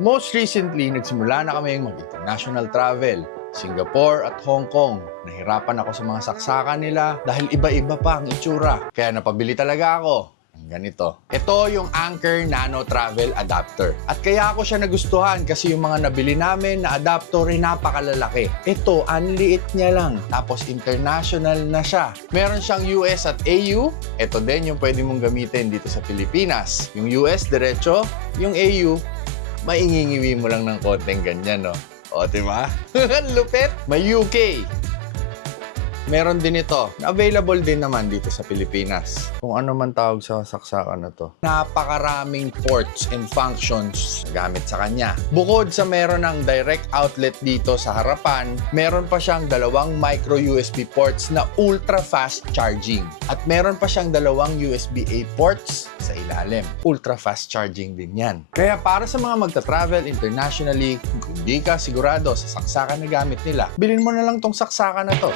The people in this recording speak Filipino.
Most recently, nagsimula na kami mag-international travel. Singapore at Hong Kong. Nahirapan ako sa mga saksakan nila dahil iba-iba pa ang itsura. Kaya napabili talaga ako ng ganito. Ito yung Anker Nano Travel Adapter. At kaya ako siya nagustuhan kasi yung mga nabili namin na adapter ay napakalalaki. Ito, ang liit niya lang. Tapos international na siya. Meron siyang US at AU. Ito din yung pwede mong gamitin dito sa Pilipinas. Yung US, diretso. Yung AU, maingingiwi mo lang ng konting ganyan, no? O, diba? Lupit! May UK. Meron din ito. Available din naman dito sa Pilipinas. Kung ano man tawag sa saksakan na to. Napakaraming ports and functions na gamit sa kanya. Bukod sa meron ng direct outlet dito sa harapan, meron pa siyang dalawang micro USB ports na ultra fast charging. At meron pa siyang dalawang USB-A ports sa ilalim. Ultra fast charging din yan. Kaya para sa mga magta-travel internationally, kung di ka sigurado sa saksakan na gamit nila, bilhin mo na lang tong saksakan na to.